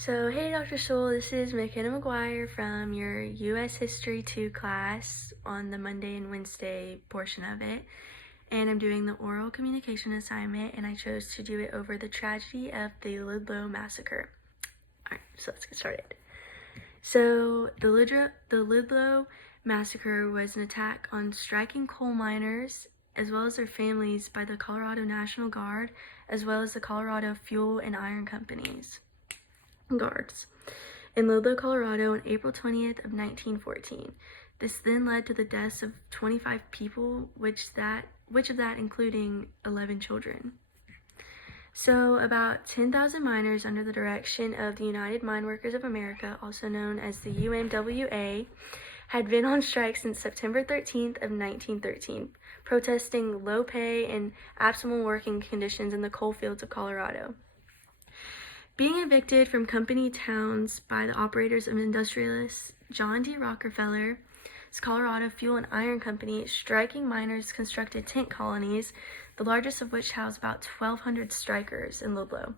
So, hey Dr. Stoll, this is McKenna McGuire from your U.S. History 2 class on the Monday and Wednesday portion of it. And I'm doing the oral communication assignment, and I chose to do it over the tragedy of the Ludlow Massacre. Alright, so let's get started. So, the Ludlow Massacre was an attack on striking coal miners as well as their families by the Colorado National Guard, as well as the Colorado Fuel and Iron Companies guards in Ludlow, Colorado on April 20th of 1914. This then led to the deaths of 25 people, which of that including 11 children. So about 10,000 miners under the direction of the United Mine Workers of America, also known as the UMWA, had been on strike since September 13th of 1913, protesting low pay and optimal working conditions in the coal fields of Colorado. Being evicted from company towns by the operators of industrialists John D. Rockefeller's Colorado Fuel and Iron Company, striking miners constructed tent colonies, the largest of which housed about 1,200 strikers in Ludlow,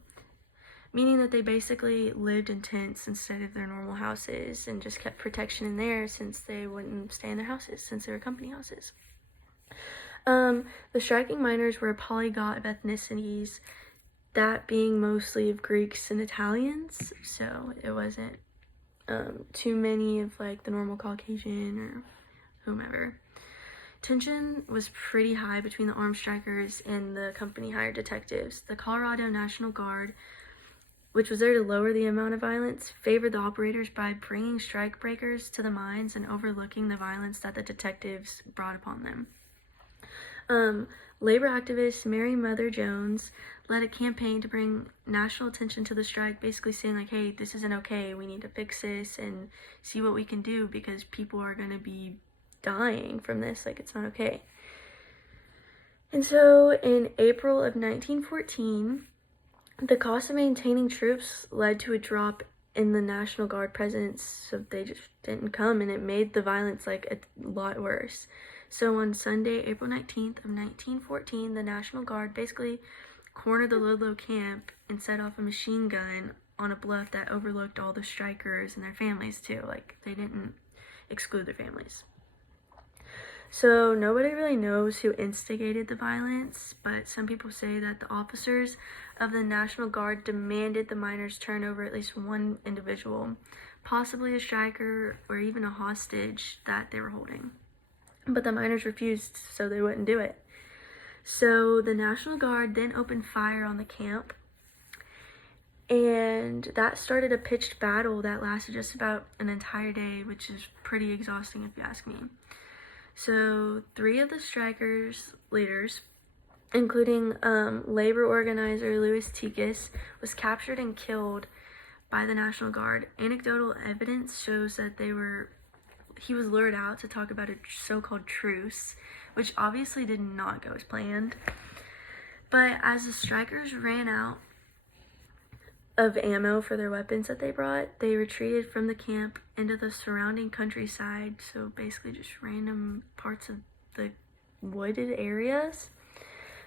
meaning that they basically lived in tents instead of their normal houses and just kept protection in there since they wouldn't stay in their houses since they were company houses. The striking miners were a polyglot of ethnicities, that being mostly of Greeks and Italians, so it wasn't too many of like the normal Caucasian or whomever. Tension was pretty high between the armed strikers and the company hired detectives. The Colorado National Guard, which was there to lower the amount of violence, favored the operators by bringing strike breakers to the mines and overlooking the violence that the detectives brought upon them. Labor activist Mary Mother Jones led a campaign to bring national attention to the strike, basically saying like, hey, this isn't okay, we need to fix this and see what we can do because people are going to be dying from this, like it's not okay. And so in April of 1914, the cost of maintaining troops led to a drop in the National Guard presence, so they just didn't come, and it made the violence like a lot worse. So on Sunday, April 19th of 1914, the National Guard basically cornered the Ludlow camp and set off a machine gun on a bluff that overlooked all the strikers and their families too. Like, they didn't exclude their families. So nobody really knows who instigated the violence, but some people say that the officers of the National Guard demanded the miners turn over at least one individual, possibly a striker or even a hostage that they were holding. But the miners refused, so they wouldn't do it. So the National Guard then opened fire on the camp, and that started a pitched battle that lasted just about an entire day, which is pretty exhausting if you ask me. So 3 of the strikers' leaders, including labor organizer Louis Tikas, was captured and killed by the National Guard. Anecdotal evidence shows that he was lured out to talk about a so-called truce, which obviously did not go as planned. But as the strikers ran out of ammo for their weapons that they brought, they retreated from the camp into the surrounding countryside, so basically just random parts of the wooded areas.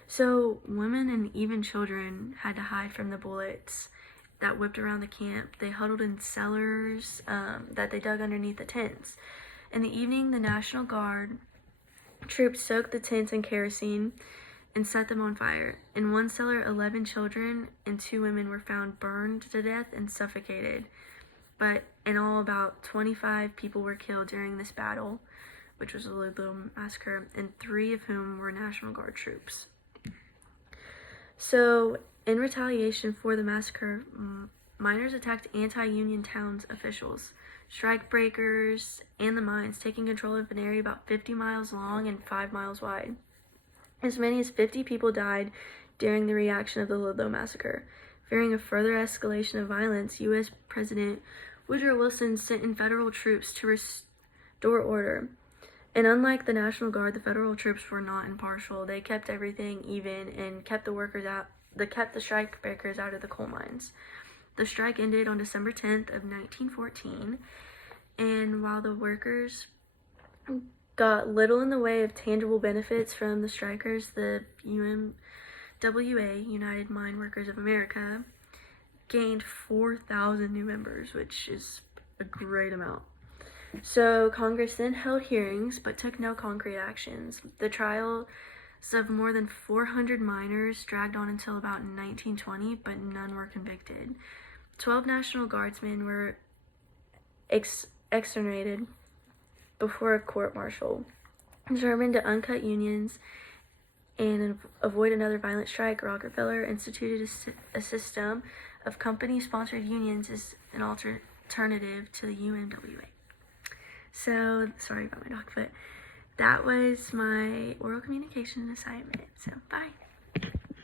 So women and even children had to hide from the bullets that whipped around the camp. They huddled in cellars that they dug underneath the tents. In the evening, the National Guard troops soaked the tents in kerosene and set them on fire. In one cellar, 11 children and 2 women were found burned to death and suffocated. But in all, about 25 people were killed during this battle, which was the Ludlow Massacre, and 3 of whom were National Guard troops. So, in retaliation for the massacre, miners attacked anti-Union towns officials, strike breakers, and the mines, taking control of an area about 50 miles long and 5 miles wide. As many as 50 people died during the reaction of the Ludlow Massacre. Fearing a further escalation of violence, U.S. President Woodrow Wilson sent in federal troops to restore order. And unlike the National Guard, the federal troops were not impartial. They kept everything even and kept the strike breakers out of the coal mines. The strike ended on December 10th of 1914, and while the workers got little in the way of tangible benefits from the strikers, the UMWA, United Mine Workers of America, gained 4,000 new members, which is a great amount. So Congress then held hearings but took no concrete actions. The trials of more than 400 miners dragged on until about 1920, but none were convicted. 12 National Guardsmen were exonerated before a court-martial. Determined to uncut unions and avoid another violent strike, Rockefeller instituted a system of company-sponsored unions as an alternative to the UMWA. So, sorry about my dog, but that was my oral communication assignment. So, bye.